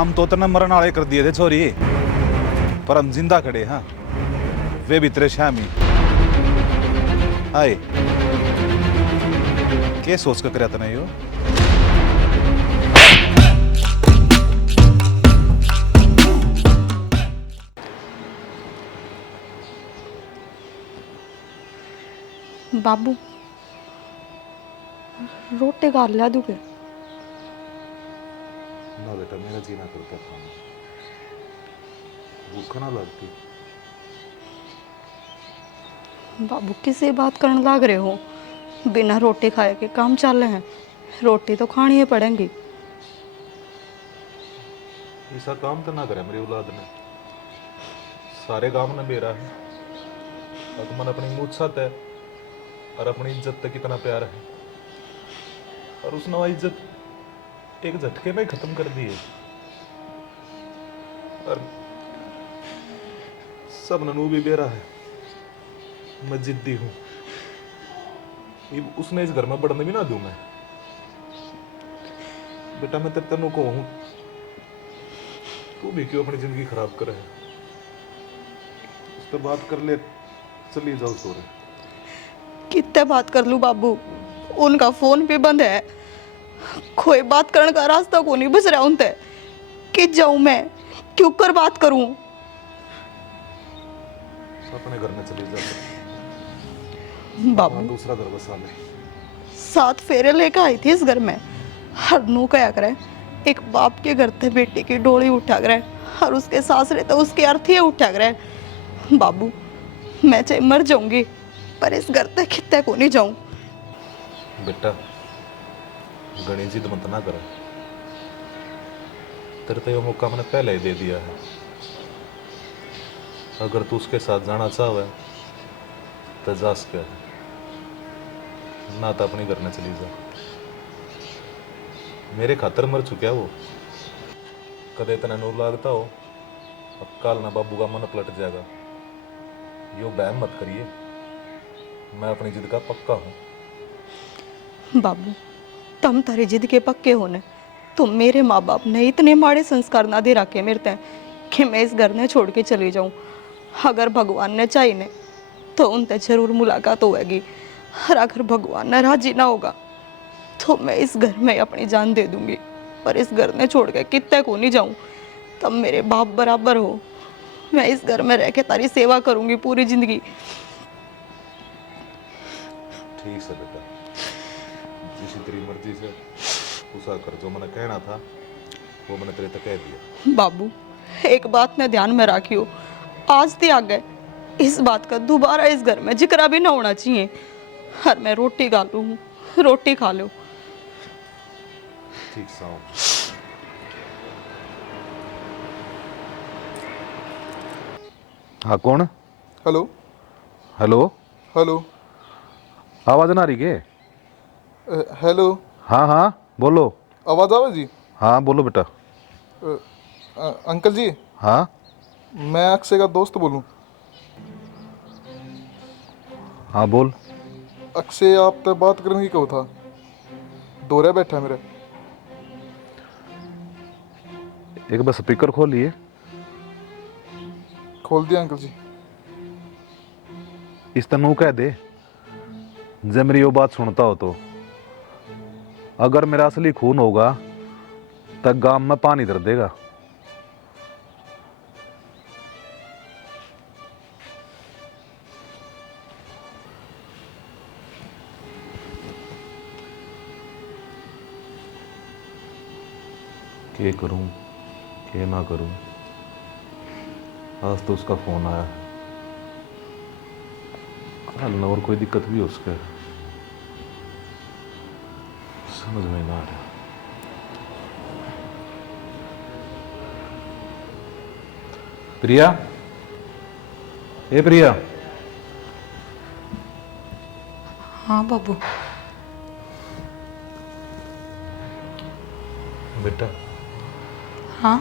काम तो तेने मरण वाले कर दिए थे छोरी, पर हम जिंदा खड़े। हाँ, वे भी तेरे शामी। हाय, क्या सोच कर करता नहीं हो? बाबू रोटी खा लिया दूँ के? ना बेटा, मेरा जीना करता खाना, भूख ना लगती। बाबू किसी बात करने लग रहे हो? बिना रोटी खाए के काम चल रहे हैं, रोटी तो खानी ही पड़ेगी। ऐसा काम तो ना करे मेरी औलाद ने। सारे काम ने मेरा है, और मन अपनी मूछ साथ है, और अपनी इज्जत तक कितना प्यार है, और उसने वो इज्जत एक झटके में खत्म कर दी है। और सब ननू भी बेरा है, मैं जिद्दी हूं, उसने इस घर में बढ़ने भी ना दूं मैं। बेटा मैं तेरे तेनों को हूं, तू भी क्यों अपनी जिंदगी खराब करे है? उससे बात कर ले, चली जाओ सोरे। कितने बात कर लूँ बाबू, उनका फोन भी बंद है, कोई बात करने का रास्ता को नहीं बच रहा उनसे। कि जाऊं मैं, क्यों कर बात करूं? अपने घर में चली जा, अपना बाबू दूसरा घर बसा ले। 7 फेरे लेकर आई थी इस घर में, हर नू क्या करे, एक बाप के घर से बेटी की डोली उठा करे, और उसके सासरे तो उसकी अर्थी उठा करे। बाबू मैं चाहे मर जाऊंगी, पर इस घर तक कितने को नहीं जाऊं। बेटा गणी जिद मत ना कर, तेरे तो ये मौका मैंने पहले ही दे दिया है। अगर तू उसके साथ जाना चाहे तो जा सके, ना तो अपने घर में चली जा। मेरे खातर मर चुका वो, कदे इतना नूर लागता हो, अब काल ना बाबू का मन पलट जाएगा। यो बहम मत करिए, मैं अपनी जिद का पक्का हूं। बाबू तुम तारी जिद के पक्के होने, तुम मेरे माँ बाप ने इतने माड़े संस्कार ना दे रखे मेरे तय कि मैं इस घर ने छोड़ के चली जाऊं। अगर भगवान ने चाहिए ने तो उनसे जरूर मुलाकात होगी, और अगर भगवान ने राजी ना होगा तो मैं इस घर में अपनी जान दे दूंगी। पर इस घर ने छोड़ के कितने को नहीं जाऊं, तब मेरे बाप बराबर हो। मैं इस घर में रह के तारी सेवा करूंगी पूरी जिंदगी। ठीक है बेटा, जिसी तेरी मर्जी से उसा कर, जो मैंने कहना था वो मैंने तेरे तक कह दिया। बाबू एक बात ने ध्यान में रखियो, आज ते आगे इस बात का दोबारा इस घर में जिक्र भी ना होना चाहिए। हर मैं रोटी खा लूँ, रोटी खा लो। ठीक साऊं। हाँ कौन? हेलो। Hello, hello. आवाज ना आ रही के? हेलो। हाँ हाँ बोलो। आवाज़ आवे जी? हाँ बोलो बेटा। अंकल जी, हाँ मैं अक्षय का दोस्त बोलूं। हाँ बोल। अक्षय आप तो बात करने की कहो था, दोहरे बैठा है मेरे। एक बार स्पीकर खोलिए। खोल दिया अंकल जी। इस तनु कह दे, जब मेरी वो बात सुनता हो तो, अगर मेरा असली खून होगा तो गांव में पानी धर देगा। क्या करूं क्या ना करूं, आज तो उसका फोन आया, कल न और कोई दिक्कत भी हो उसके, समझ में ना आ रहा। प्रिया, ए प्रिया। हाँ बाबू। बेटा हाँ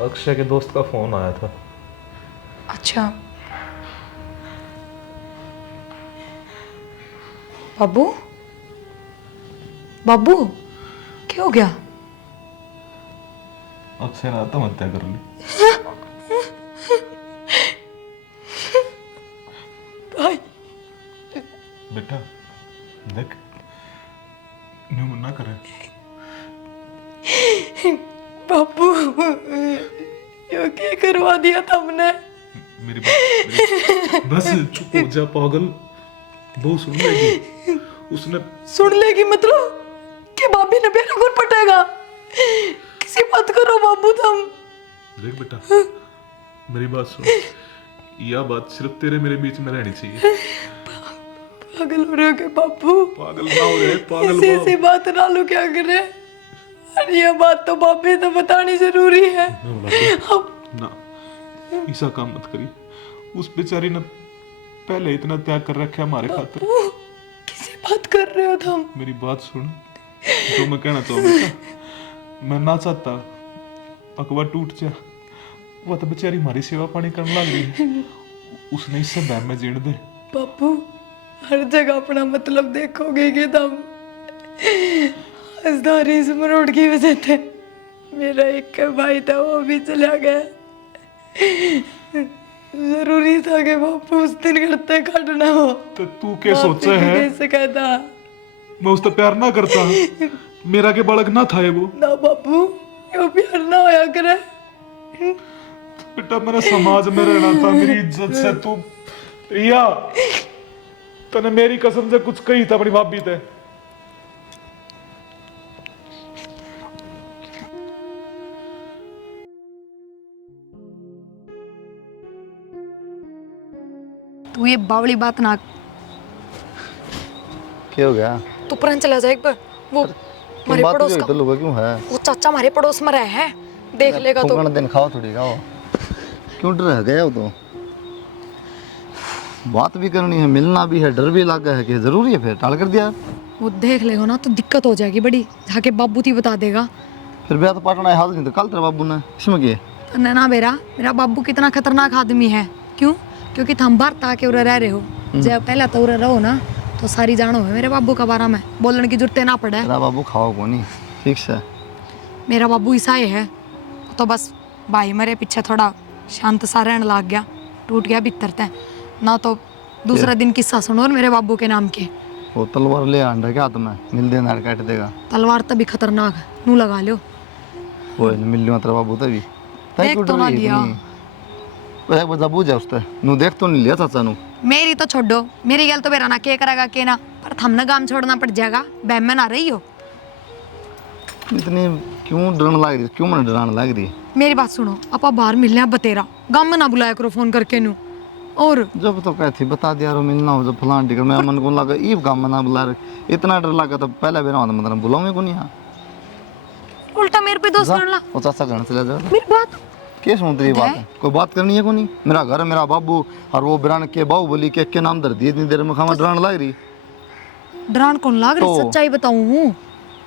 अक्षय के दोस्त का फोन आया था। अच्छा बाबू, बाबू क्या हो गया? अक्षय ना आत्महत्या कर ली। भाई बेटा देख, न्यू मना करे। बापू यो क्या करवा दिया तुमने? बस चुप हो जा पागल, वो सुन लेगी। उसने सुन लेगी मतलब कि भाभी ने मेरा कौन पटेगा? किसी बात करो बाबू तुम। देख बेटा, मेरी बात सुन, यह बात सिर्फ तेरे मेरे बीच में रहनी चाहिए। पागल हो रहे हो क्या बापू? पागल ना हो रहे, पागल ऐसी ऐसी बात ना लो, क्या करे? अरे ये बात तो भाभी तो बतानी जरूरी है। अब ना ऐसा काम मत करी। उस बेचारी ने पहले इतना त्याग कर रखा है हमारे खातिर। किसी बात कर रहे हो तुम? मेरी बात सुन, जो मैं कहना चाहूँ बेटा, मैं ना चाहता पकवा टूट जा। वो तो बेचारी हमारी सेवा पानी करने लग रही है, उसने इससे बहम में जीण दे। बापू हर जगह अपना मतलब देखोगे कि तुम? हंसदारी स्मरोड की वजह से मेरा एक भाई था, वो भी चला गया। जरूरी था कि बापू उस दिन करते काटना हो। तो तू क्या सोचा है? कैसे कहता मैं उससे प्यार ना करता, मेरा के बालक ना था ये वो। ना बापू, यो प्यार ना होया करे। बेटा मैंने समाज में रहना था, मेरी इज्जत से तू रिया, तने मेरी कसम से कुछ कही था अपनी भाभी ते। तू ये बावली बात ना। क्या हो गया? तू परन चला जा एक बार। वो हमारे बात पड़ोस क्यों का, इधर लोग क्यों है? वो चाचा हमारे पड़ोस में रहे हैं, देख लेगा तो। दिन खाओ थोड़ी खाओ, क्यों डर गया हो? तो बात भी करनी है, मिलना भी है, डर भी लगा है कि जरूरी है, फिर टाल कर दिया। वो देख लेगा ना तो दिक्कत हो जाएगी बड़ी, जाके बाबू थी बता देगा। फिर ब्याह तो पाटना है, हाल नहीं तो कल तेरे बाबू ने इसमें किए। तो नैना मेरा बाबू कितना खतरनाक आदमी है। क्यों? क्योंकि तुम बार ताके उरे रह रहे हो। जब पहले तो उरे रहो ना तो सारी जानो है मेरे बाबू का बारे में, बोलने की जरूरत ना पड़े। तेरा बाबू खाओ को नहीं, ठीक है? मेरा बाबू ईसाई है, तो बस भाई मेरे पीछे थोड़ा शांत सा रहने लग गया, टूट गया भीतर ते ना। तो दूसरा दिन किस्सा सुनो और मेरे बाबू के नाम के। वो तलवार ले आंडा क्या तुम्हें मिल देना काट देगा। तलवार तभी खतरनाक है, नू लगा लो। वो मिल लियो तेरा बाबू तभी देख तो ना लिया। एक बार जबू जा उसते नु देख तो नहीं लिया चाचा नु। मेरी तो छोड़ो, मेरी गल तो मेरा ना के करेगा के ना, पर थमने काम छोड़ना पड़ जाएगा। बहम में ना रही हो। इतनी क्यों डरने लग रही? क्यों मैंने डराने लग रही? मेरी बात सुनो, आपा बाहर मिलने बतेरा गांव में ना बुलाया करो फोन करके नू। और जब तो कहती बता दिया रो मिलना हो, जब फलान टिकट मैं मन को लगा ईब गांव में ना बुला रहे, इतना डर लगा तो पहले बेरा मतलब बुलाऊंगे को नहीं। यहाँ उल्टा मेरे पे दोस्त करना। वो चाचा घर चले जाओ। मेरी बात क्या सुन रही बात है? कोई बात करनी है को नहीं? मेरा घर मेरा बाबू और वो बिरान के बाबू बोली के नाम धर दिए, इतनी देर में खामा डराने लग रही। डरान कौन लाग रही? सच्चाई बताऊं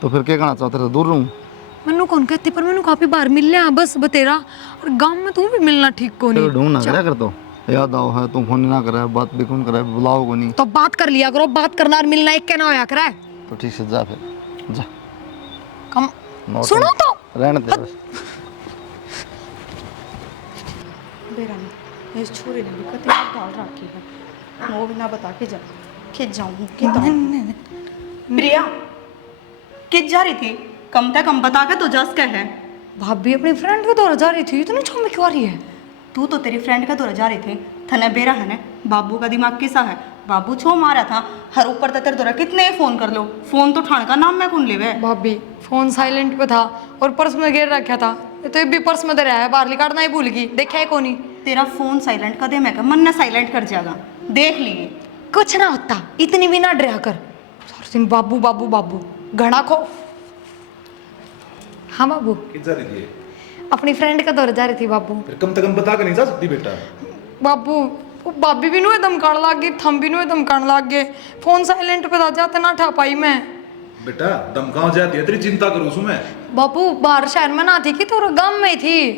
तो फिर क्या कहना चाहते? दूर रहूं? मैनू कौन कहती, पर मैनू काफी बार मिल लिया बस बतेरा। और गांव में तू भी मिलना ठीक को नहीं। ढूंढ ना करे कर तो याद आओ है, तुम फोन ना करे, बात भी कौन करे, बुलाओ को नहीं। तो बात कर लिया करो, बात करना और मिलना एक के ना होया करे। तो ठीक से जा, फिर जा। कम सुनो तो रहने दे बस। बेरानी इस छोरे ने भी कतई डाल रखी है, वो भी ना बता के जा कि जाऊँ कि प्रिया किस जा रही थी? कम से कम बता के तो जस के है। भाभी अपनी फ्रेंड के दौरा जा रही थी, इतनी छम क्यों आ रही है? तू तो तेरी फ्रेंड का दौरा जा रही थी, थने बेरा है ने बाबू का दिमाग किसा है? बाबू छो मारा था, हर ऊपर तेरे दौरा कितने ही फोन कर लो, फोन तो ठाण का नाम मैं कौन लेवे। भाभी फोन साइलेंट पे था और पर्स में गिर रखा था, तो ये भी पर्स में धरा है, बाहर निकालना ही भूल गई, देखा है कोनी। तेरा फोन साइलेंट कर दे, मैं का मन ना साइलेंट कर जाएगा, देख लिए। कुछ ना होता, इतनी भी ना डरा कर। सारा दिन बाबू बाबू बाबू घना खो। हाँ बाबू किस जा रही थी? अपनी फ्रेंड का दौरा जा रही थी बाबू। फिर कम से कम बता के नहीं जा सकती बेटा? बाबू वो भाभी भी नु एकदम कान लाग गई, थम भी नु एकदम कान लाग गए, फोन साइलेंट पे था जाते ना ठा पाई मैं। बेटा दम कहाँ जाती है, तेरी चिंता करूँ सु मैं। बाबू बाहर शहर में ना थी कि तो गांव में थी।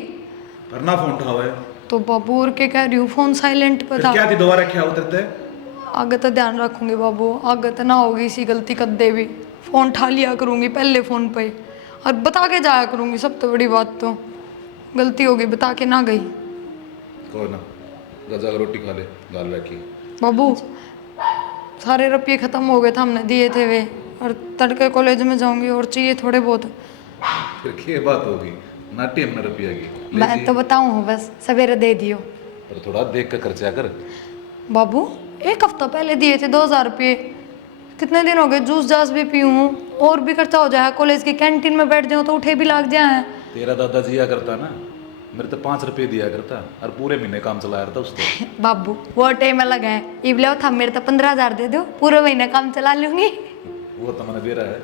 पर ना फोन उठाओ है तो बाबू और के कह रही हूँ फोन साइलेंट पे फिर था। क्या थी दोबारा क्या उतरते? आगे तो ध्यान रखूंगी बाबू, आगे तो ना होगी इसी गलती कर दे भी, फोन उठा लिया करूंगी पहले फोन पे और बता के जाया करूंगी, सब तो बड़ी बात तो। गलती हो गई, बता के ना गई। कोई ना, गजा का रोटी खा ले, दाल रखी। बाबू सारे रुपये खत्म हो गए थे हमने दिए थे वे, और तड़के कॉलेज में जाऊंगी और चाहिए थोड़े बहुत। फिर क्या बात होगी, नाटी हमने रुपया की ले मैं जी। तो बताऊँ बस सवेरे दे दियो। पर थोड़ा देख कर खर्चा कर। बाबू एक हफ्ता पहले दिए थे 2000 रुपये, कितने दिन हो गए जूस जास भी पी हूँ, और भी खर्चा हो जाए, कॉलेज की कैंटीन में बैठ जाऊँ तो उठे भी लग जाए। तेरा दादा जिया करता ना, मेरे तो 5 रुपये दिया करता और पूरे महीने काम चलाया था उसको। बाबू वो टाइम अलग है, इबले था मेरे तो 15,000 दे दो, पूरे महीने काम चला लूंगी। वो तो मैंने दे रहा है,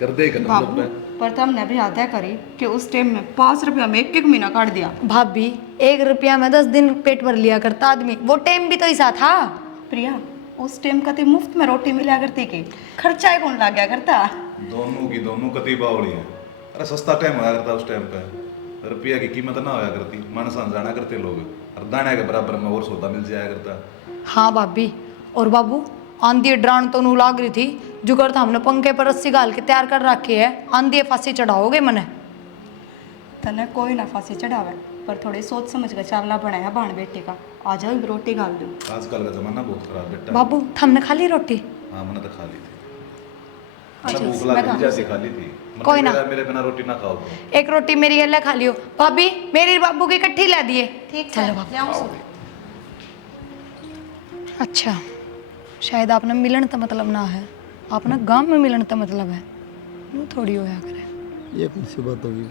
कर दे कर बाबू पर तुमने भी आधा करी कि उस टाइम में 5 रुपया में एक महीना काट दिया। भाभी 1 रुपया में 10 दिन पेट भर लिया करता आदमी, वो टाइम भी तो ऐसा था। प्रिया उस टाइम का मुफ्त में रोटी मिला करती के खर्चा कौन ला गया करता। दोनों की दोनों कति बावली है। अरे सस्ता टाइम होया करता उस टाइम पे, रुपया की कीमत ना होया करती, मन जाना करते लोग, और दाने के बराबर में और सौदा मिल जाया करता। हाँ भाभी। और बाबू आंधी ड्राण तो नू लाग रही थी, जुगर था हमने पंखे पर रस्सी गाल के तैयार कर रखी है, आंधी फांसी चढ़ाओगे मने। तने कोई ना फांसी चढ़ावे, पर थोड़ी सोच समझ कर चावला बनाया बाण बेटे का। आ जाओ रोटी गाल दूँ। आजकल का जमाना बहुत खराब बेटा। बाबू हमने खा ली रोटी? हाँ मैंने तो खा ली थी, अच्छा, मैंने भूख मैं लगी खा जैसे खा ली थी। मैंने कोई ना। कहा, मेरे बिना रोटी ना खाओ। एक रोटी मेरी अल्लाह खा लियो, भाभी मेरी बाबू की इकट्ठी ला दिए। ठीक चलो बाबू। अच्छा शायद आपने मिलन का मतलब ना है, आपने गांव में मिलन का मतलब है, यूँ थोड़ी होया करे। ये कौन सी बात होगी?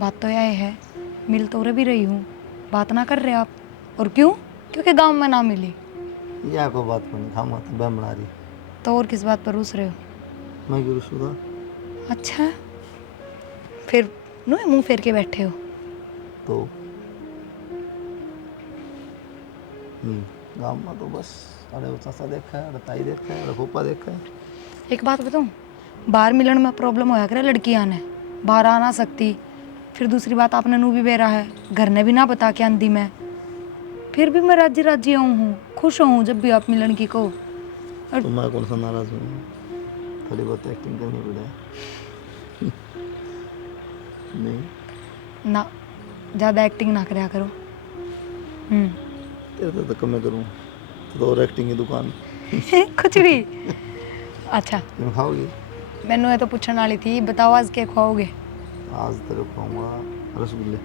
बात तो यह है, मिल तो रे भी रही हूँ, बात ना कर रहे आप। और क्यों? क्योंकि गांव में ना मिली। या को बात को नहीं खामा तो बम बना रही। तो और किस बात पर रूस रहे हो? मैं क्यों रुसूंगा? अच्छा फिर नो मुंह फेर के बैठे हो। तो गाँव में तो बस अरे वो चाचा देखा है, अरे ताई देखा है, अरे फूफा देखा है। एक बात बताऊँ, बाहर मिलन में प्रॉब्लम होया करे लड़की आने, बाहर आ ना सकती। फिर दूसरी बात आपने नू भी बेरा है, घर ने भी ना बता के आंधी मैं, फिर भी मैं राजी राजी आऊँ हूँ, खुश हूँ जब भी आप मिलन की कहो। तो मैं कौन सा नाराज हूँ? थोड़ी बहुत एक्टिंग करनी पड़े। नहीं ना ज़्यादा एक्टिंग ना करया करो। तेरे तो कम करूँ तो और एक्टिंग की दुकान। कुछ भी। अच्छा तुम खाओगी? मैनू ये तो पूछने वाली थी, बताओ आज क्या खाओगे? आज तेरे को खाऊंगा रसगुल्ले।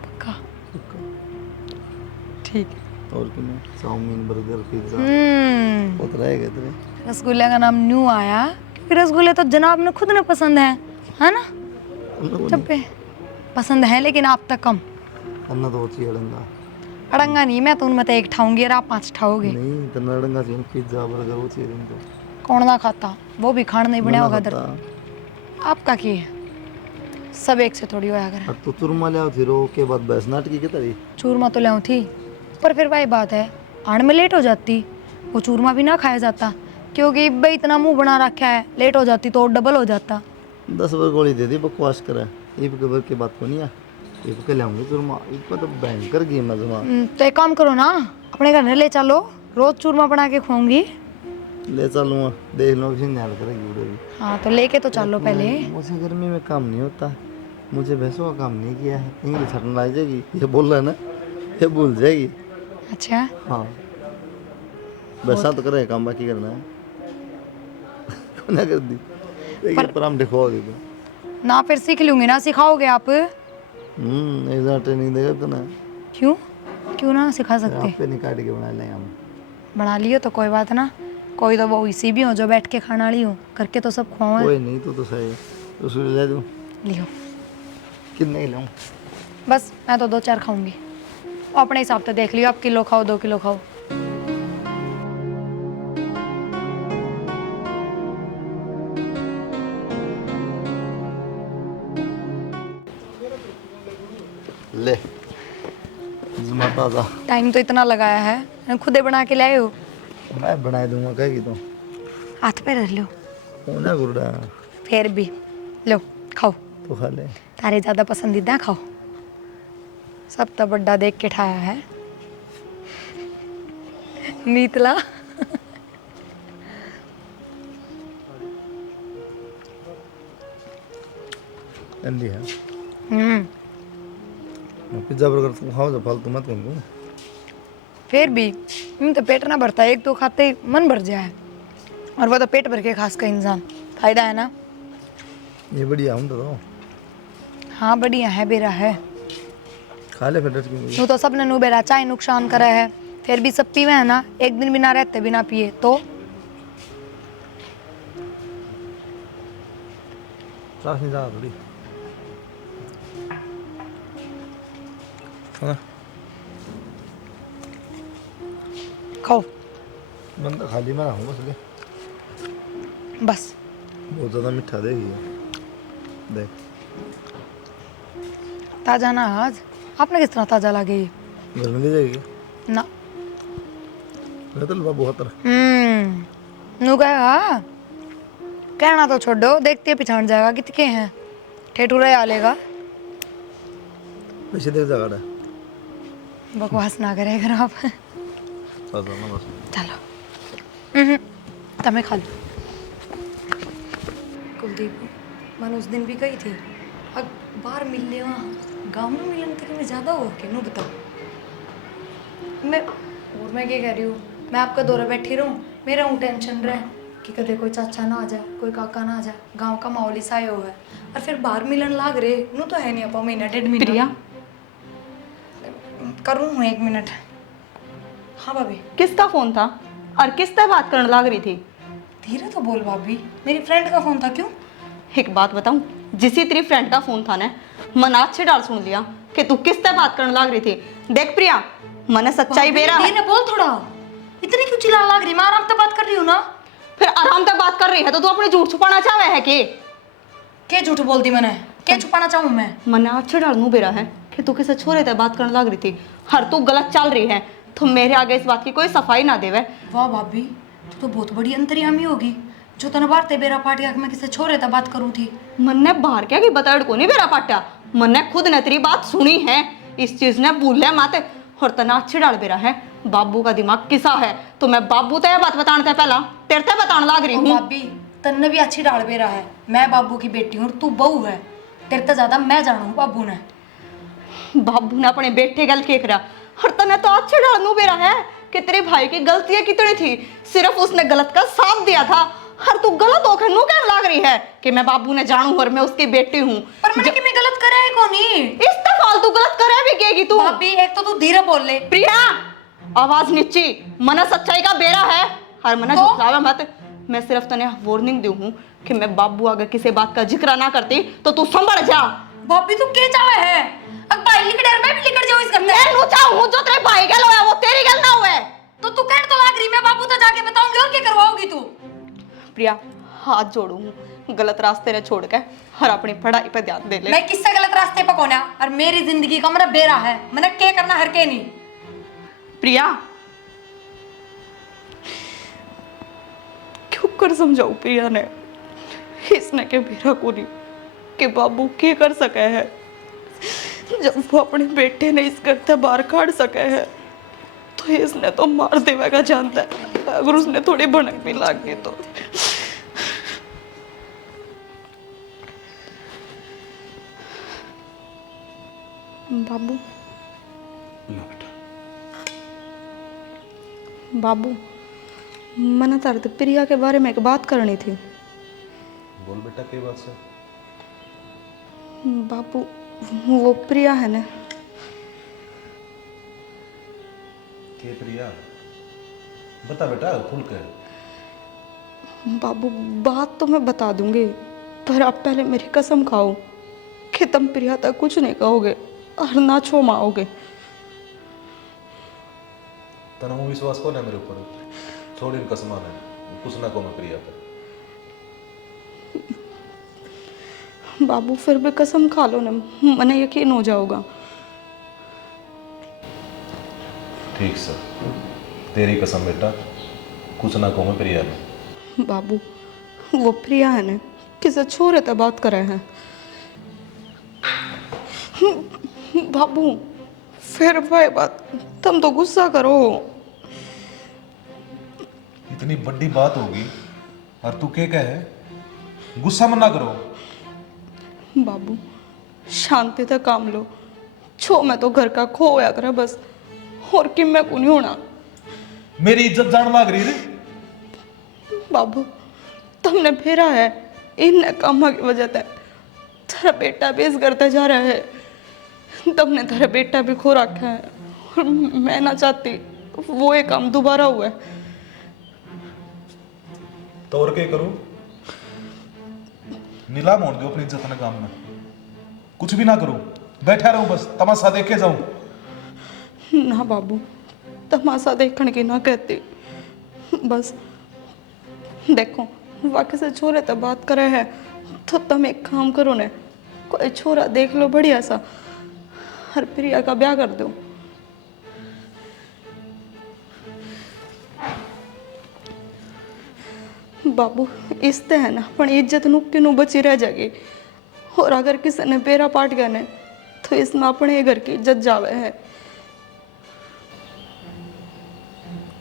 पक्का? ठीक। और क्यों? चाउमीन, बर्गर, पिज्जा वो तो रहेगा तेरे। रसगुल्ले का नाम न्यू आया क्योंकि रसगुल्ले तो जनाब ने खुद ने पसंद है ना? जब पे पसंद है लेकिन आप तक कम। अन्ना तो चाहिए अड़ंगा। अड़ंगा नहीं, मैं तो उनमें तो एक ठाऊंगी और आप 5 ठाओगे। नहीं तो अड़ंगा चाहिए, पिज्जा बर्गर वो चाहिए तुमको। कौन ना खाता, वो भी खाना नहीं बनाया होगा खाता। आपका की है, सब एक से थोड़ी होया करे। अब तो चूरमा ले आओ थी रो के बाद बहस नाटकी के तरी। चूरमा तो ले थी, पर फिर वही बात है, आने में लेट हो जाती, वो चूरमा भी ना खाया जाता क्योंकि भाई इतना मुंह बना रखा है, लेट हो जाती तो और डबल हो जाता। 10 बार गोली दे दी, बकवास करे। ईब के बर की बात को नहीं है, ईब के लाऊंगी चूरमा। ईब का तो भयंकर गेम है जमा। तो एक काम करो ना, अपने घर में ले चलो, रोज चूरमा बना के खुआऊंगी। ले चलूँगा, देख लो किसी न्याल करेगी उधर भी। हाँ तो लेके तो चलो पहले। मुझे गर्मी में काम नहीं होता, मुझे भैंसों का काम नहीं किया है। इंग्लिश हटने लग जाएगी, ये बोल रहा है ना, ये भूल जाएगी। अच्छा हाँ वैसा तो करे काम, बाकी करना है। ना कर दी देखिए, पर हम दिखवाओगे तो ना, फिर सीख लूंगी ना, सिखाओगे आप? एक बार ट्रेनिंग देगा तो ना। क्यों क्यों ना सिखा सकते? आप पे नहीं काट के बना लेंगे हम। बना लियो तो कोई बात ना, कोई तो वो इसी भी हो जो बैठ के खाना ली हो, करके तो सब खुआओ। कोई नहीं तो सही, उसको ले दूँ? लियो कितने लाऊं? बस, मैं तो 2-4 खाऊंगी, अपने हिसाब से देख लियो, आप किलो खाओ 2 किलो खाओ। ले जुमा ताज़ा। टाइम तो इतना लगाया है, खुदे बना के लाए हो? मैं बना दूंगा, कहेगी तो। हाथ पे रख लो। ना गुरुड़ा फिर भी लो खाओ, तो खा ले। तारे ज़्यादा पसंदीदा खाओ, सब तो बड्डा देख के ठाया है नीतला। अंधी है। पिज्जा बर्गर तुम खाओ, जब फालतू मत करो। फिर भी तो पेट ना भरता, एक तो खाते ही मन भर जाए, और वो तो पेट भर के खास का इंसान, फायदा है ना। ये बढ़िया हम तो हाँ बढ़िया है, बेरा है। खा ले फिर डर क्यों? वो तो सबने नु बेरा चाय नुकसान करा है, फिर भी सब पीवे है ना, एक दिन बिना रहते बिना पिए तो। साफ नहीं जा थोड़ी। हाँ खाओ बंदा खाली मैं रहूँगा इसलिए। बस। बहुत ज़्यादा मीठा देगी देख। ताजा ना आज, आपने किस तरह ताजा लगे ये? घर में ले जाएगी ना। मैं तो बाबू हाथ नु कहेगा, कहना तो छोड़ो, देखते पिछाड़ जाएगा कितने हैं, ठेठुरा आ लेगा। वैसे देख जाएगा बकवास ना करे अगर आप। बस ना बस। चलो तमें खा लो। कुलदीप मैंने उस दिन भी कही थी, अब बाहर मिल ले, वहाँ गाँव में मिलने तक में ज़्यादा हो के, नो बताओ। मैं क्या कह रही हूँ, मैं आपका दौरा बैठी रहूँ, मेरा हूँ टेंशन रहे कि कदे कोई चाचा ना आ जाए, कोई काका ना आ जाए, गांव का माहौल ही साया हुआ है, और फिर बाहर मिलन लाग रहे नू तो है नहीं अपा महीना 1.5 महीना। प्रिया करूँ हूँ 1 मिनट। हाँ भाभी। किसका फोन था और किस तरह बात करने लग रही थी? धीरे तो बोल भाभी, मेरी फ्रेंड का फोन था। क्यों? एक बात बताऊं, जिसी तेरी फ्रेंड का फोन था ना, मन अच्छे डाल सुन लिया कि तू किस तरह बात करने लग रही थी। देख प्रिया, मैंने सच्चाई बेरा है। धीरे बोल थोड़ा, इतनी क्यों चिल्लाने लग रही? मैं आराम से बात कर रही हूँ ना। फिर आराम से बात कर रही है तो तू अपने झूठ छुपाना चाहे है कि? क्या झूठ बोलती मैंने? क्या छुपाना चाहूँ मैं? मैंने अच्छे डालनू बेरा है कि तू किसी छोरे से बात करने लग रही थी, हर तू गलत चल रही है तो मेरे आगे इस बात की कोई सफाई ना देवे। वाह भाभी, तू तो बहुत बड़ी अंतर्यामी होगी, जो तने बारते बेरा पाटिया मैं किसी छोरे से बात करूँ थी। मन ने बाहर क्या कि बताड़ को नहीं बेरा पाटा, मन ने खुद ने तेरी बात सुनी है, इस चीज ने भूल माते। और तना अच्छी डाल बेरा है, बाबू का दिमाग किसा है तो मैं बाबू ते बात बताने ते पहला तेरे ते बताने लग रही हूँ। भाभी तन्ने भी अच्छी डाल बेरा है, मैं बाबू की बेटी हूँ, तू बहू है, तेरे से ज्यादा मैं जानू बाबू ने। बाबू ने अपने बेटे गल के करा, और तने तो अच्छे डालनू बेरा है कि तेरे भाई की गलतियां कितनी थी, सिर्फ उसने गलत का साथ दिया था, हर तू गलत होकर नू कहने लग रही है कि मैं बाबू ने जानू और मैं उसकी बेटी हूँ। पर मैंने कि मैं गलत करे है कोनी? इस तो फालतू गलत करे भी कहेगी तू। भाभी एक तो तू धीरे बोल ले। प्रिया आवाज नीची, मना सच्चाई का बेरा है, हर मना तो? झुठलावे मत। मैं सिर्फ तने वार्निंग दी हूँ कि मैं बाबू अगर किसी बात का जिक्र ना करती तो तू संभल जा। भाभी तू क्या चाहे है? अब भाई लिख डर मैं भी लिख जाऊँ इस घर में। मैं नु चाहूँ जो तेरे भाई गल होया वो तेरी गल ना हुए। तो तू कहने तो लाग रही, मैं बाबू तो जाके बताऊंगी, और क्या करवाओगी तू? प्रिया हाथ जोड़ू हूँ, गलत रास्ते ने छोड़ के और अपनी पढ़ाई पे ध्यान दे ले। मैं किससे गलत रास्ते पे कौन है? और मेरी जिंदगी का मेरा बेरा है, मैंने क्या करना हर के नहीं। प्रिया क्यों कर समझाऊ प्रिया ने, इसने के बेरा को नहीं कि बाबू क्या कर सके है, जब वो अपने बेटे ने इस घर से बाहर काट सके है तो इसने तो मार देवेगा जानता है, अगर उसने थोड़ी भनक भी लाग गई तो। बाबू बाबू मैंने तारे तो प्रिया के बारे में एक बात करनी थी। बोल बेटा के बात से? बाबू वो प्रिया है ना, के प्रिया? बता बेटा खुल कर। बाबू बात तो मैं बता दूंगी, पर आप पहले मेरी कसम खाओ कि तुम प्रिया तक कुछ नहीं कहोगे और ना छोमाओगे। तना वो विश्वास कौन है मेरे ऊपर? छोड़ इन कसमान है, कुछ ना को मैं प्रिया पर। बाबू फिर भी कसम खा लो ना, मने यकीन हो जाओगा। ठीक सर, तेरी कसम बेटा, कुछ ना को मैं प्रिया पर। बाबू वो प्रिया है ना, किसे छोरे तो बात करे हैं। बाबू फिर भाई बात तुम तो गुस्सा करो। इतनी बड़ी बात होगी और तू क्या कहे? गुस्सा मत ना करो। बाबू शांति से काम लो, छो मैं तो घर का खो होया करे बस, और कि मैं को नहीं होना। मेरी इज्जत जान लाग रही रे। बाबू तुमने फेरा है इन कामा की वजह से, तेरा बेटा भी इस घर ते जा रहा है, तुमने तेरा बेटा भी खो रखा है, और मैं ना चाहती वो एक काम दोबारा हुआ है। तो और क्या करूं? नीलाम होने दो अपनी इज्जत ने काम में, कुछ भी ना करूं, बैठा रहूं बस तमाशा देखे जाऊं। ना बाबू तमाशा देखने की ना कहती, बस देखो वाकई से छोरे तो बात करे है तो तुम एक काम करो ने, कोई छोरा देख लो बढ़िया सा, हर प्रिया का ब्याह कर दो। बाबू इसते है ना अपनी इज्जत नुक्की नु बची रह जाएगी, और अगर किसी ने पेरा पाट गया ने तो इसमें अपने घर की इज्जत जावे है।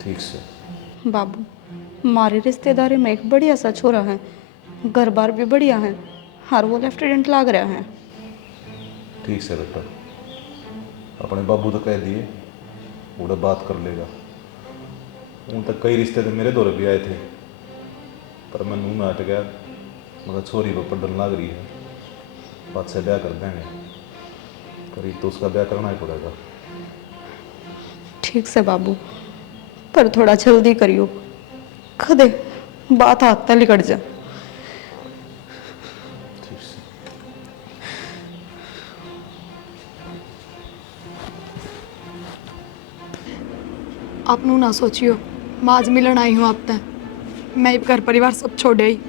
ठीक से बाबू हमारे रिश्तेदारी में एक बढ़िया सा छोरा है, घर बार भी बढ़िया है, हर वो लेफ्टिनेंट लाग रहा है। ठीक से बेटा, अपने बाबू तो कह दिए, वो बात कर लेगा। उन तक कई रिश्ते तो मेरे दौरे भी आए थे, पर मैं मुँह में हट गया, मगर छोरी पर पढ़ने लग रही है, बात से ब्याह कर देंगे, करीब तो उसका ब्याह करना ही पड़ेगा। ठीक से बाबू, पर थोड़ा जल्दी करियो, कदे बात हाथ तक निकट जा। ठीक से आप नू ना सोचियो, मैं आज मिलन आई हूँ आप तक, मैं घर परिवार सब छोड़े आई,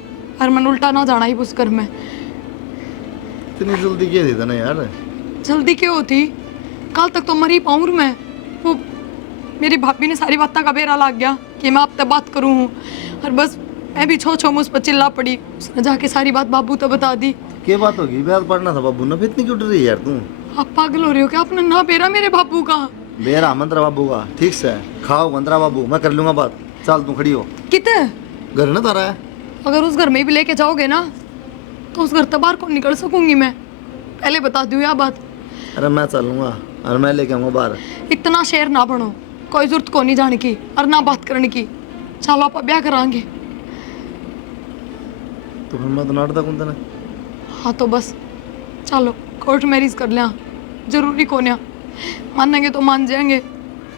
और मन उल्टा ना जाना ही उस घर में। इतनी जल्दी क्या देता ना यार? जल्दी क्यों होती, कल तक तो मरी पाऊँ मैं। वो मेरी भाभी ने सारी बात का बेरा लाग गया कि मैं आप तक बात करूँ हूँ, और बस मैं भी छो मुझ पर चिल्ला पड़ी, उसने जाके सारी बात बाबू तो बता दी। क्या बात होगी? ब्याह पढ़ना था बाबू ने, फिर इतनी क्यों डर रही है यार तू? आप पागल हो रहे हो क्या? आपने ना बेरा मेरे बाबू का। बेरा मंत्रा बाबू का, ठीक से खाओ मंत्रा बाबू, मैं कर लूंगा बात। चल तू खड़ी हो, कितने घर ना तारा है। अगर उस घर में भी लेके जाओगे ना तो उस घर से बाहर को निकल सकूंगी मैं, पहले बता दूँ यह बात। अरे मैं चलूंगा और मैं लेके आऊंगा बाहर। इतना शेर ना बनो, कोई जरूरत को नहीं जाने की और ना बात करने की। चलो आप ब्याह कराएंगे। तो फिर मैं तो नाटक कौन ना। हाँ तो बस चलो कोर्ट मैरिज कर लिया, जरूरी कोन्या, मानेंगे तो मान जाएंगे,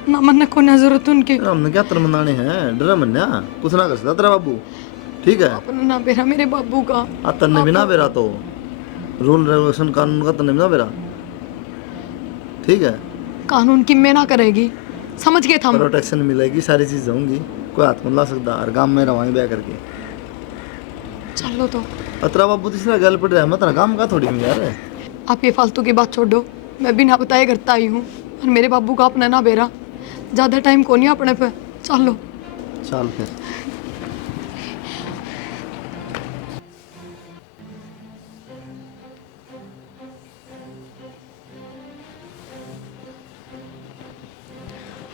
ना मानने को ना जरूरत उनकी। अरे हमने क्या तेरे मनाने हैं, डरा मन्या कुछ ना कर सकता तेरा बाबू, ठीक है? अपना ना बेरा मेरे बाबू का। आ तन्ने भी ना बेरा, तो रूल रेगुलेशन कानून का तन्ने भी ना बेरा, ठीक है? कानून की मैं ना करेगी, समझ गए हम। प्रोटेक्शन मिलेगी, सारी चीज़ होंगी, कोई हाथ में ला सकता। और गाँव में रवाई ब्याह करके चलो तो अतरा बाबू तीसरा गल पड़ रहा है, मैं तेरा काम का थोड़ी में यार। आप ये फालतू की बात छोड़ो, मैं बिना बताए करता आई हूँ, और मेरे बाबू का अपना ना बेरा, ज़्यादा टाइम को नहीं अपने पे। चलो चल फिर।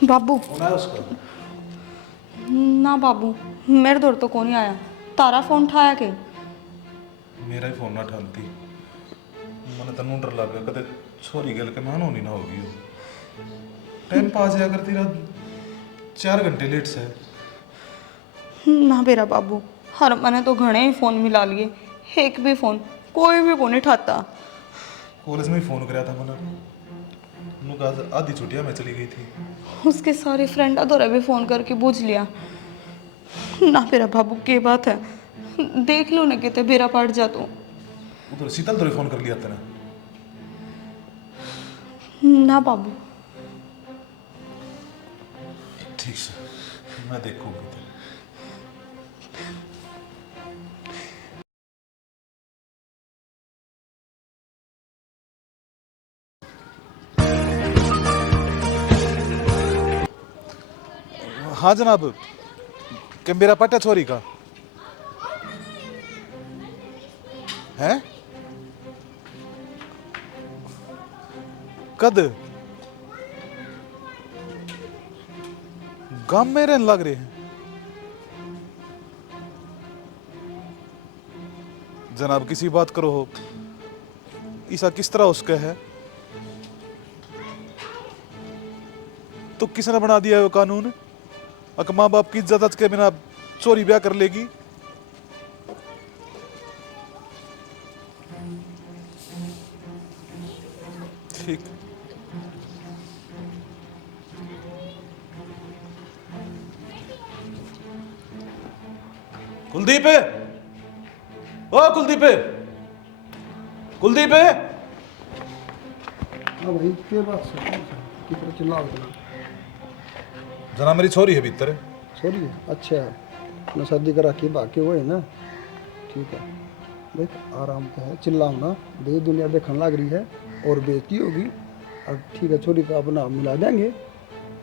बाबू होना है उसका। ना बाबू मेरे दौर तो कौन ही आया, तारा फोन उठाया के? मेरा ही फोन ना ठानती, मैंने तन्नू डर लग गया कदे छोरी गल के मान होनी ना होगी। टाइम पास आया करती रात 4 घंटे लेट से। ना मेरा बाबू, हर मैंने तो घने ही फोन मिला लिए, एक भी फोन कोई भी फोन नहीं उठाता। कॉलेज में ही फोन कराया था मैंने, उन्होंने कहा आधी छुट्टियां मैं चली गई थी। उसके सारे फ्रेंड अधूरा भी फोन करके पूछ लिया। ना मेरा बाबू की बात है, देख लो ना कितने बेरा पड़ जा तू। उधर शीतल तो फोन कर लिया तेने? ना बाबू। ठीक से मैं देखूंगा। हाँ जनाब, कि मेरा पट्टा छोरी का है? कद गांव में रहने लग रहे हैं? जनाब किसी बात करो हो, ईसा किस तरह उसका है? तो किसने बना दिया है वो कानून? अगर माँ बाप की इज्जत आज के बिना चोरी ब्याह कर लेगी। ठीक। कुलदीप, ओ कुलदीप, कुलदीप। हाँ भाई क्या बात है किस तरह चिल्लाओ इतना? जना मेरी छोरी है भीतर। सॉरी अच्छा ना शादी करा के बाकी हुए ना ठीक है। देख आराम से है चिल्लाओ ना, देश दुनिया देखने लग रही है और बेइज्जती होगी। अब ठीक है छोरी को अपना मिला देंगे,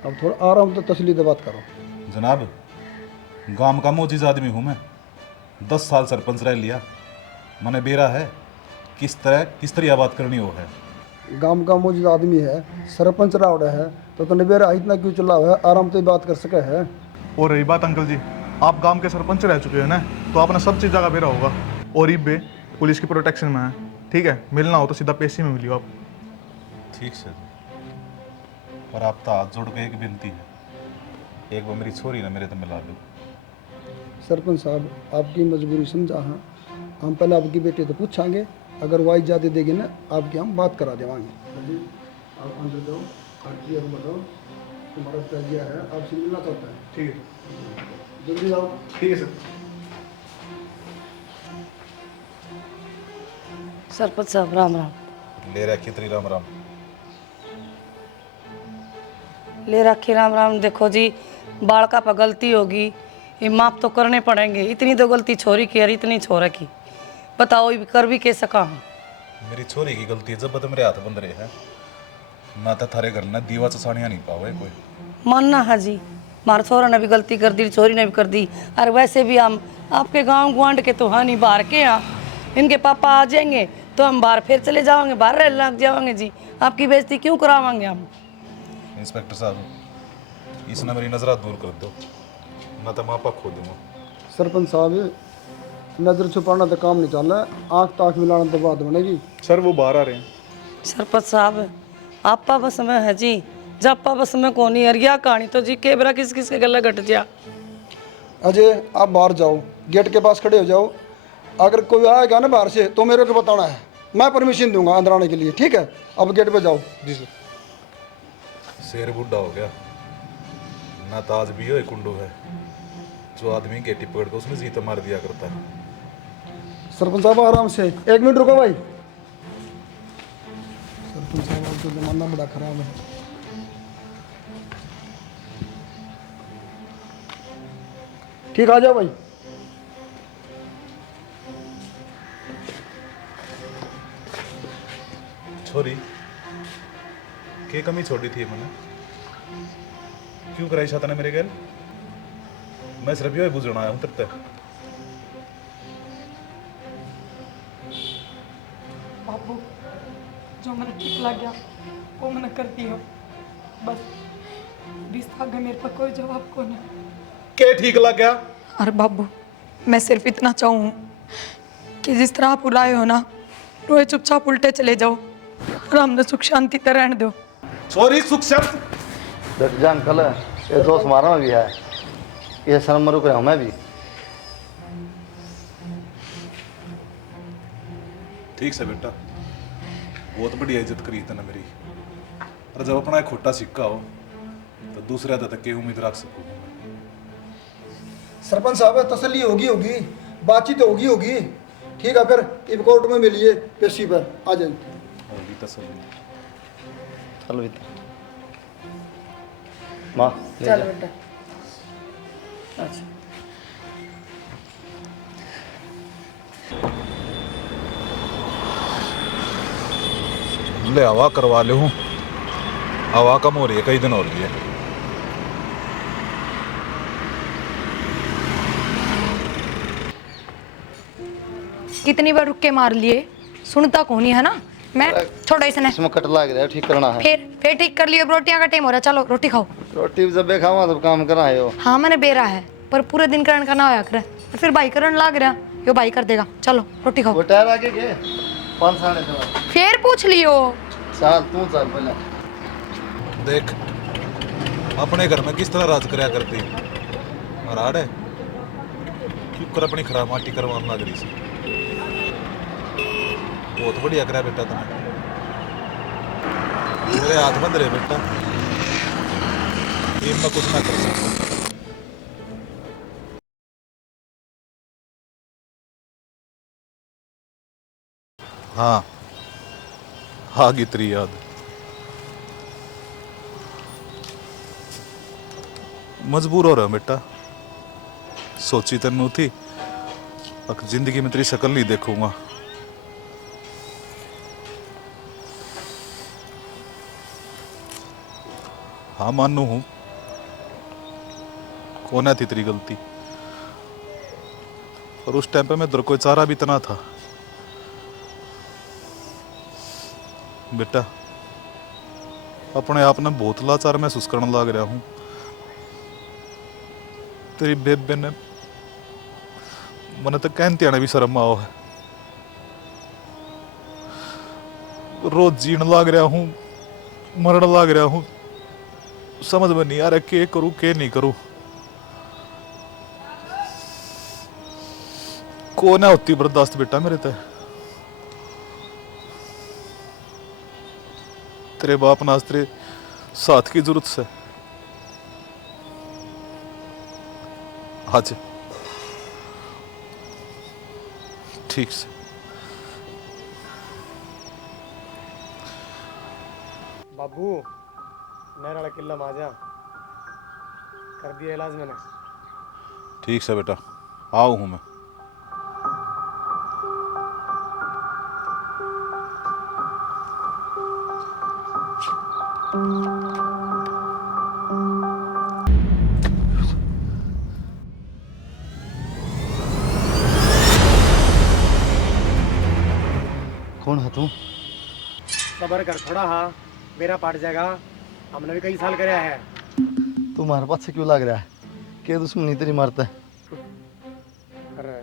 अब थोड़ा आराम से तसल्ली से बात करो। जनाब, गांव का मोजीज आदमी हूँ मैं, 10 साल सरपंच रह लिया। मैंने बेरा है किस तरह बात करनी हो है। गांव का मौजूद आदमी है, सरपंच रावड़ा है, तो निबेरा इतना क्यों चिल्लाओ है? आराम से बात कर सके है। और रही बात अंकल जी, आप गांव के सरपंच रह चुके हैं ना, तो आपने सब चीज़ जगह बेरा होगा। और इब्बे पुलिस की प्रोटेक्शन में है, ठीक है? मिलना हो तो सीधा पेशी में मिलियो आप। ठीक सर, पर आप तो हाथ जोड़ के एक विनती है, एक बार मेरी छोरी ना मेरे तो मिला दो। सरपंच साहब आपकी मजबूरी समझा हाँ, हम पहले आपकी बेटी तो पूछांगे, अगर वो इजाज़त देगी ना आपकी हम बात करा देवांगे। आप अंदर जाओ, आरती को बताओ तुम्हारा पिता है, आपसे मिलना चाहता है। ठीक है, जल्दी आओ। ठीक है सर। सरपंच साहब राम राम। ले रहा खितरी राम राम। ले रखे राम राम। देखो जी, बालका पर गलती होगी, ये माफ तो करने पड़ेंगे। इतनी तो गलती छोरी की और इतनी छोरा की, बताओ ये कर भी कैसे सका हूँ? मेरी छोरी की गलती है, जब तो मेरे हाथ बंद रहे हैं। मैं तो थारे घर ना दीवा चसानिया नहीं पावे कोई। मानना है जी, मार छोरा ने भी गलती कर दी, छोरी ने भी कर दी। और वैसे भी हम आपके गांव गुआंढ के तो हानि बाहर के यहाँ, इनके पापा आ जाएंगे तो हम बाहर फिर चले जाओगे, बाहर रह लग जाओगे जी। आपकी बेइज्जती क्यों करावांगे हम? इंस्पेक्टर साहब, इसने मेरी नजर दूर कर दो, मैं तो मापा खो दूंगा। सरपंच साहब नज़र छुपाना तो काम नहीं चल रहा है, आँख ताक मिलाना तो बात बनेगी। सर वो बाहर आ रहे हैं। सरपंच साहब आपा बस में है जी, जप्पा बस में कौन है यह कहानी तो जी केबरा किस किस के गला घट जा। अजय आप बाहर जाओ, गेट के पास खड़े हो जाओ, अगर कोई आएगा ना बाहर से तो मेरे को बताना है, मैं परमिशन दूंगा अंदर आने के लिए, ठीक है? अब गेट पे जाओ। जी सर। शेर बुढ़ा हो गया ना, ताज भी हो कुंडू है, जो आदमी गेटी पकड़ के उसने जीता मार दिया करता है। सरपंच साहब आराम से, 1 मिनट रुको भाई। सरपंच साहब अब तो जमाना बड़ा खराब है। ठीक आ जाओ भाई। छोरी के कमी छोड़ी थी मैंने, क्यों कराई शाता ने मेरे गैल? मैं सिर्फ ये बुझना आया हूँ तेरे तक। बाबू जो मैंने ठीक लग गया वो मैंने कर दिया, बस रिश्ता आगे मेरे पर कोई जवाब को नहीं। के ठीक लग गया? अरे बाबू मैं सिर्फ इतना चाहूँ कि जिस तरह आप उड़ाए हो ना, रोए चुपचाप उल्टे चले जाओ और हमने सुख शांति से रहने दो। छोरी सुख शब्द देख जान कल ये दोस्त मारा में भी है, ये शर्म मरु कर हमें भी। ठीक से बेटा, बहुत बढ़िया इज्जत करी तने मेरी, और जब अपना एक खोटा सिक्का हो तो दूसरे तक के उम्मीद रख सकूँ। सरपंच साहब तसल्ली होगी, बातचीत होगी, ठीक है? फिर इब कोर्ट में मिलिए पेशी पर आ जाए। होगी तसल्ली। चल भीतर माँ ले चल जा। बेटा। अच्छा ले हवा करवा ले हूँ, हवा कम हो रही है, कई दिन हो रही है। कितनी बार रुक के मार लिए, सुनता कौन ही है ना। मैं छोड़ो इसने, इसमें कट लग रहा है, ठीक करना है। फिर ठीक कर लियो। रोटियां का टाइम हो रहा है, चलो रोटी खाओ। रोटी जब खावा तब काम करना है यो। हाँ मैंने बेरा है, पर पूरे दिन करण का ना होया करे, फिर भाई करण लाग रहा, यो भाई कर देगा। चलो रोटी खाओ। वो टायर आगे के 5 साढ़े 5 फिर पूछ लियो। चल तू चल पहले। देख अपने घर में किस तरह राज करया करती और आड़े क्यों कर अपनी खराब माटी करवाने लग रही सी। बहुत बढ़िया करा बेटा तुमने, मेरे हाथ बंद रहे बेटा, ये मैं कुछ ना कर सकता। हाँ हाँ तेरी याद मजबूर हो रहा हूं बेटा, सोची तेनू थी अब जिंदगी में तेरी शक्ल नहीं देखूंगा। हाँ मानू हूं कौन थी तेरी गलती, और उस टाइम पे मैं इधर कोई चारा भी इतना था बेटा, अपने आप ने बहुत लाचार महसूस करने लग रहा हूं। तेरी बेबे ने मैंने तो कहते आने भी शर्म आओ है, रोज जीण लग रहा हूं, मरण लग रहा हूं, समझ में नहीं आ रहा के करूं के नहीं करूं। कौन है होती बर्दाश्त बेटा मेरे ते, तेरे बाप नाज तेरे साथ की जरूरत से आज ठीक से। बाबू नहर वाला किला माजा कर दिया इलाज मैंने। ठीक से बेटा, आओ हूं मैं। कौन है तू? सबर कर थोड़ा, हाँ मेरा पाट जाएगा, हमने भी कई साल कराया है। तू हमारे पास से क्यों लग रहा है? के दुश्मनी तेरी मारता है? अरे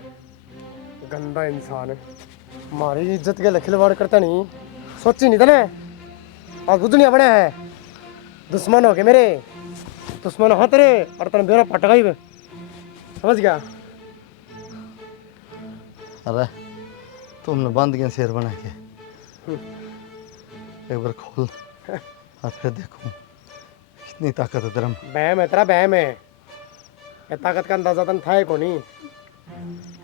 गंदा इंसान है, हमारी इज्जत के खिलवाड़ करता नहीं, सोची नहीं था ना। आज दुनिया बड़ा है, दुश्मन हो गए मेरे, दुश्मन हो तेरे, और तेरे मेरा पटका ही समझ गया। अरे तुमने बांध के शेर बना के एक बार खोल और फिर देखूं कितनी ताकत है तेरा में। बहम है तेरा, बहम है। ये ताकत का अंदाजा तन था ही को नहीं,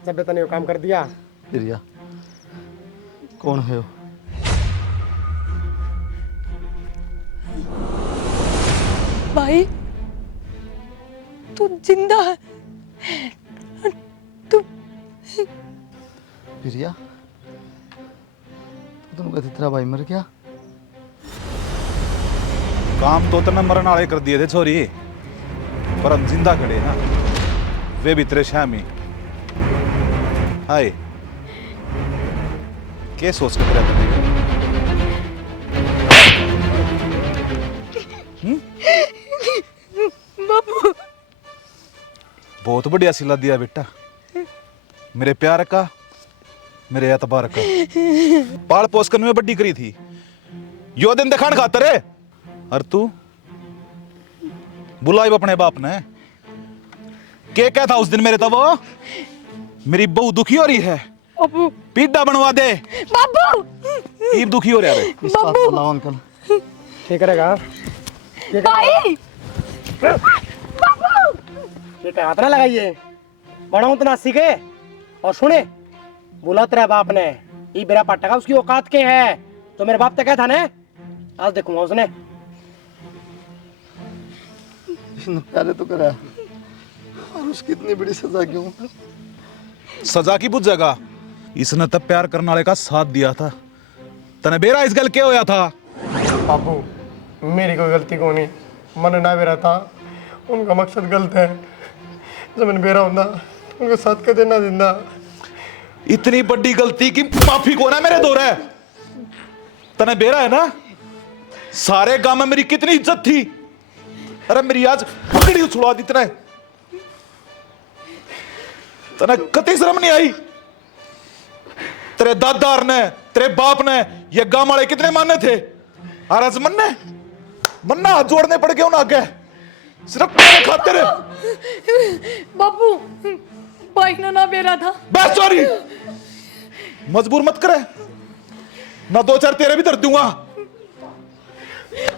जब तने वो काम कर दिया। प्रिया कौन है वो? भाई तू जिंदा है? तू प्रिया तुम कहते तेरा भाई मर गया? काम तो तने मरण वाले कर दिए थे छोरी, पर हम जिंदा खड़े ना, वे भी तेरे शामी। हाय क्या सोच के तेरा बाबू बहुत बढ़िया सिला दिया बेटा, मेरे प्यार का, मेरे एतबार का, पाल पोषकन में बड्डी करी थी, यो दिन दिखाने खातर है। और तू बुलाई अपने बाप ने, क्या था उस दिन मेरे, तब वो मेरी बहू दुखी हो रही है, पीड़ा बनवा दे बाबू, ईब दुखी हो रहा है। इस बात को लाओ अंकल। ठीक रहेगा भाई ये हाथ ना लगाइए, बढ़ाऊं तो ना सीखे। और सुने, बोला तेरा बाप ने ये मेरा पटका उसकी औकात के है, तो मेरे बाप तो क्या था ना, आज देखूंगा उसने। इसने प्यारे तो करा और उसकी इतनी बड़ी सजा क्यों? सजा की बुझ जगह, इसने तब प्यार करने वाले का साथ दिया था, तने बेरा इस गल क्या होया था? बाबू मेरी कोई गलती को नहीं, मन ना बेरा था, उनका मकसद गलत है। जब मैंने बेरा होता उनके साथ कदे ना जिंदा। इतनी बड़ी गलती की माफी को ना मेरे दो रहे, तने बेरा है ना, सारे गांव में मेरी कितनी इज्जत थी, अरे मेरी आज पकड़ी उछलवा दी तने, तने कति शर्म नहीं आई? तेरे दादार ने, तेरे बाप ने, ये गांव वाले कितने माने थे, और आज मन्ने हाथ जोड़ने पड़ गए उन आगे। सिर्फ तेरे खातिर। बाबू भाई ने ना बेरा था। बस सॉरी, मजबूर मत करे ना, 2-4 तेरे भी दर्द दूंगा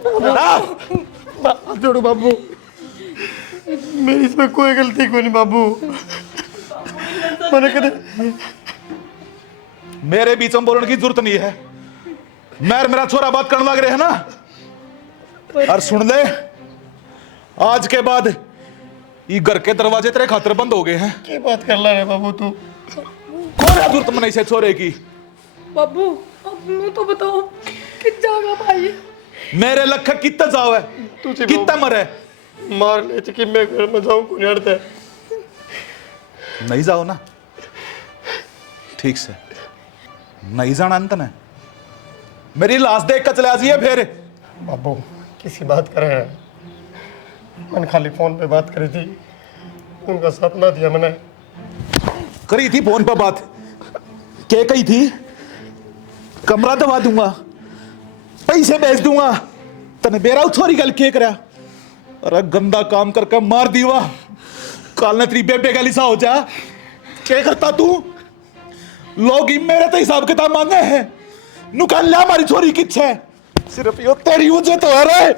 ना। जोड़ो बाबू, मेरी इसमें कोई गलती कोई नहीं बाबू। मैंने कदे मेरे बीच में बोलने की जरूरत नहीं है। मैं और मेरा छोरा बात करने लग रहे हैं ना, और सुन ले, आज के बाद ये घर के दरवाजे तेरे खातिर बंद हो गए हैं। क्या बात कर रहा है बाबू तू? कौन है जरूरत नहीं से छोरे की? बाबू अब मुझे तो बताओ किस जगह भाई? मेरे लख कितना जाओ है, तुझे कितना मरे? मार ले कि मैं घर में जाऊं कौन हड़ता है? नहीं जाओ ना, ठीक से नहीं जाना अंत ने, मेरी लाश देख कर चले आ जाइए फिर। बाबू किसी बात करे है, मैंने खाली फोन पे बात करी थी, उनका साथ ना दिया मैंने। करी थी फोन पर बात, क्या कही थी? कमरा दबा दूंगा, पैसे बेच दूंगा, तने बेरा छोरी गल के करा। अरे गंदा काम करके मार दीवा, काल ने तेरी बेबे गली सा हो जा। क्या करता तू? लोग ही मेरे तो हिसाब किताब मांगे हैं, नुकाल ला हमारी छोरी किच है, सिर्फ यो तेरी वजह तो है रे।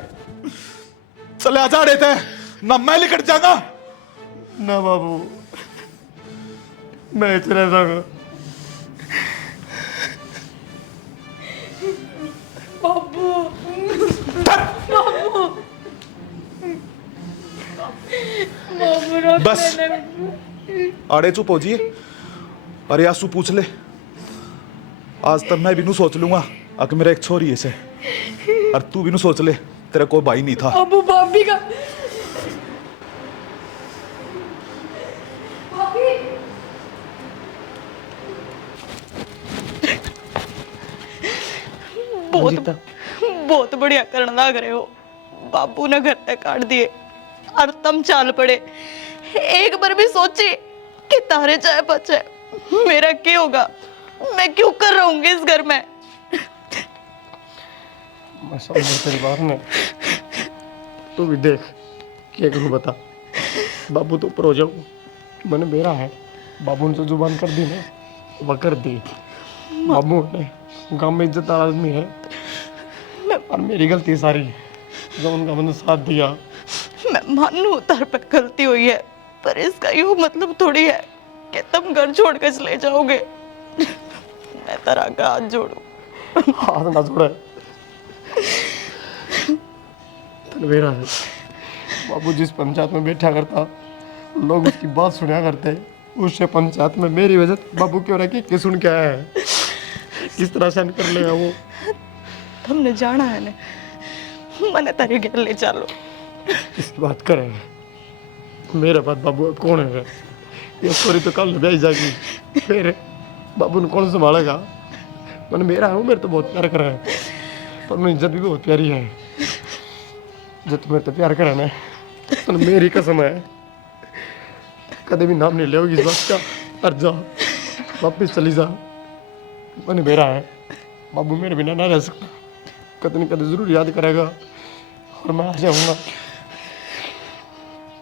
चले आ जा रहे थे ना, मैं निकट जाऊंगा ना बाबू, मैं चले जाऊंगा। बस आड़े चुप हो जिए। अरे आंसू पूछ ले, आज तक मैं भी नू सोच लूंगा कि मेरा एक छोरी है से, और तू भी नू सोच ले तेरा कोई भाई नहीं था। अबू भाभी का बहुत बढ़िया करने लग रहे हो। बाबू ने घर तक काट दिए और तुम चाल पड़े। एक बार भी सोची कि तारे चाहे बचे मेरा क्या होगा? मैं क्यों कर रहूंगी इस घर में? मैं समझ तेरी बात में, तू भी देख क्या करूँ बता। बाबू तो ऊपर हो जाऊँ, मैंने मेरा है, बाबू ने तो जुबान कर दी ना, वह कर दी। बाबू ने गांव में इज्जतदार आदमी है, और मेरी गलती सारी जो उनका मैंने साथ दिया। मैं मानू तार पे गलती हुई है, पर इसका यूं मतलब थोड़ी है कि तुम घर छोड़ कर चले जाओगे। मैं तेरा हाथ जोड़ू। हाथ ना जोड़े, मेरा है। बाबू जिस पंचायत में बैठा करता, लोग उसकी बात सुना करते, उससे पंचायत में मेरी वजह बाबू क्यों रखी कि सुन के आया है, किस तरह सहन कर लेगा वो? तुमने जाना है ना, मैंने तेरे घर ले चलो। इसकी बात करें, मेरे बाद बाबू कौन है? ये स्टोरी तो कल भेज जाएगी, फिर बाबू ने कौन संभालेगा? मैंने मेरा है, मेरे तो बहुत प्यार करा है, पर मेरी इज्जत भी बहुत प्यारी है। जब तुम मेरे तो प्यार करा ना, तो मेरी कसम है कभी भी नाम नहीं ले इस बात का, और जा वापिस चली जा। मैंने मेरा है, बाबू मेरे बिना ना रह सकता, कभी न कभी जरूर याद करेगा, और मैं आ जाऊंगा।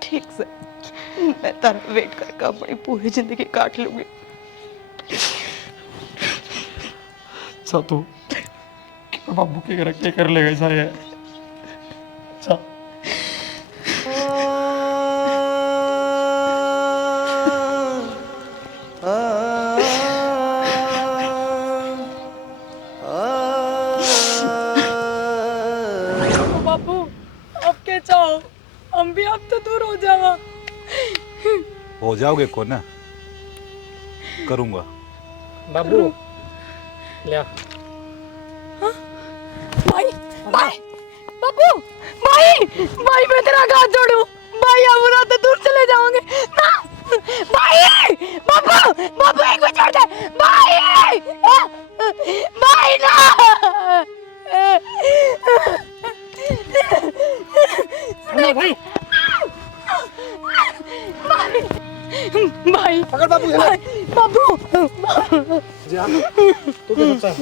ठीक से मैं तेरा वेट करके अपनी पूरी जिंदगी काट लूंगी। अच्छा तू बाबू के घर क्या कर लेगा ऐसा है? अच्छा बाबू अब क्या चाहो? हम भी अब तो दूर हो जावा। हो जाओगे कौन है? करूंगा। बाबू ले आ। भाई भाई बाबू भाई भाई मैं तेरा हाथ जोड़ू भाई, अब ना तो दूर चले जाओगे ना भाई। बाबू बाबू एक बार छोड़ दे भाई, भाई ना भाई भाई पकड़ बाबू, बाबू जा तू क्या सोचता है?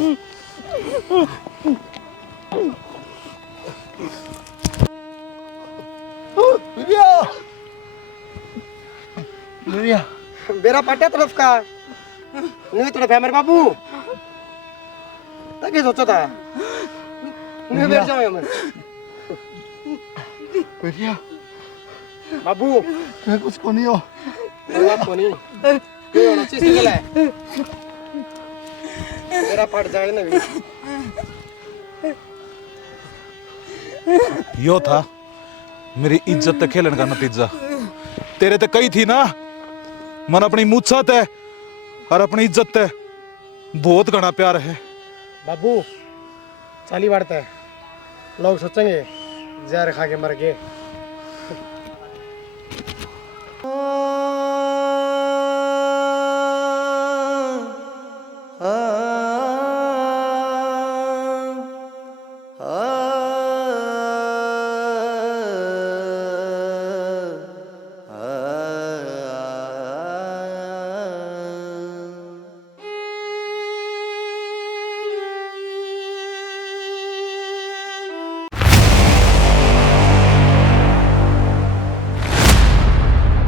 बेरा पाटे तरफ का नहीं तरफ है मेरे बाबू तक सोचा था नहीं बैठ जाऊंगा मैं बाबू मैं कुछ को नहीं हो मेरे बाप को नहीं क्यों होना चीज निकला है मेरा फट जाएगा ना भी यो था मेरी इज्जत ते खेलन का नतीजा। तेरे ते कही थी ना मन अपनी मूछा ते और अपनी इज्जत ते बहुत घना प्यार है। बाबू चाली बढ़ता है लोग सोचेंगे जहर खा के मर गए